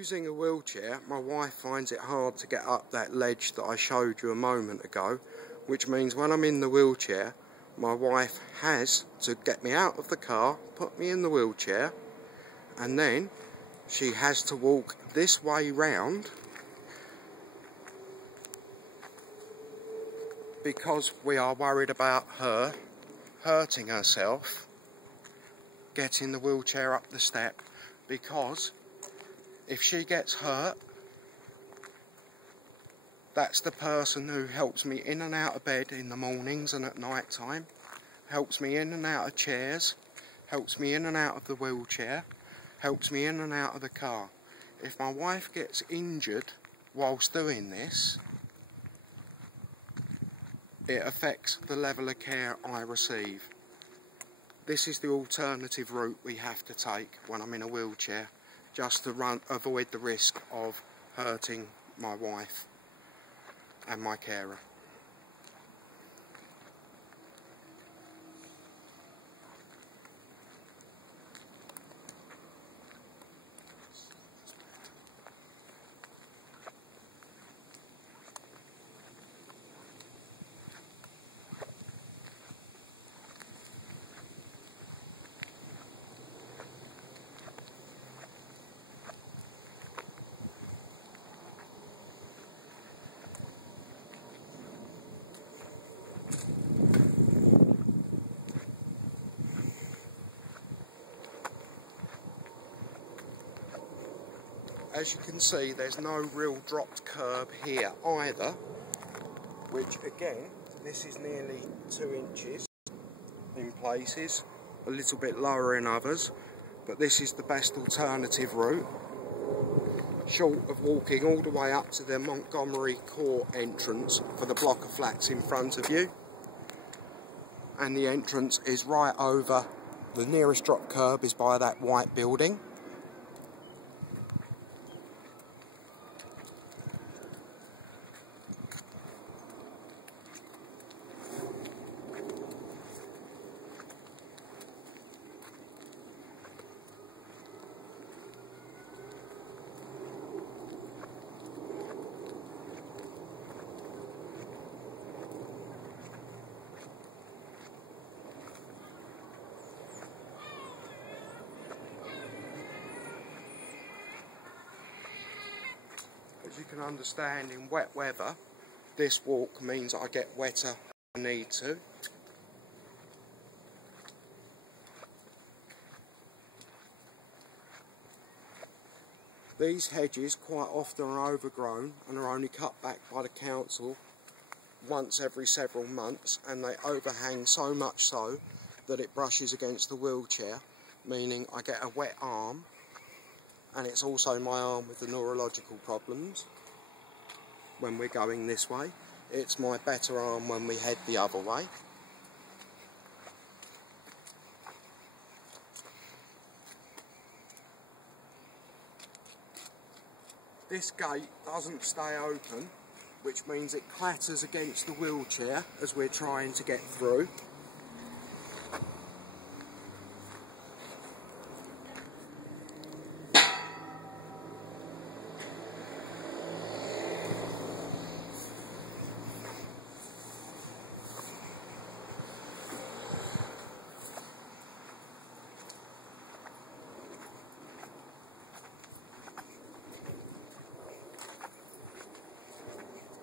using a wheelchair, my wife finds it hard to get up that ledge that I showed you a moment ago, which means when I'm in the wheelchair, my wife has to get me out of the car, put me in the wheelchair, and then she has to walk this way round because we are worried about her hurting herself getting the wheelchair up the step, because if she gets hurt, that's the person who helps me in and out of bed in the mornings and at night time, helps me in and out of chairs, helps me in and out of the wheelchair, helps me in and out of the car. If my wife gets injured whilst doing this, it affects the level of care I receive. This is the alternative route we have to take when I'm in a wheelchair, just to avoid the risk of hurting my wife and my carer. As you can see, there's no real dropped curb here either, which again, this is nearly 2 inches in places, a little bit lower in others, but this is the best alternative route, short of walking all the way up to the Montgomery Court entrance for the block of flats in front of you. And the entrance is right over, the nearest drop curb is by that white building. As you can understand, in wet weather, this walk means I get wetter than I need to. These hedges quite often are overgrown and are only cut back by the council once every several months, and they overhang so much so that it brushes against the wheelchair, meaning I get a wet arm. And it's also my arm with the neurological problems when we're going this way. It's my better arm when we head the other way. This gate doesn't stay open, which means it clatters against the wheelchair as we're trying to get through.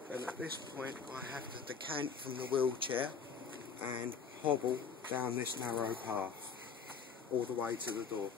And at this point I have to decant from the wheelchair and hobble down this narrow path all the way to the door.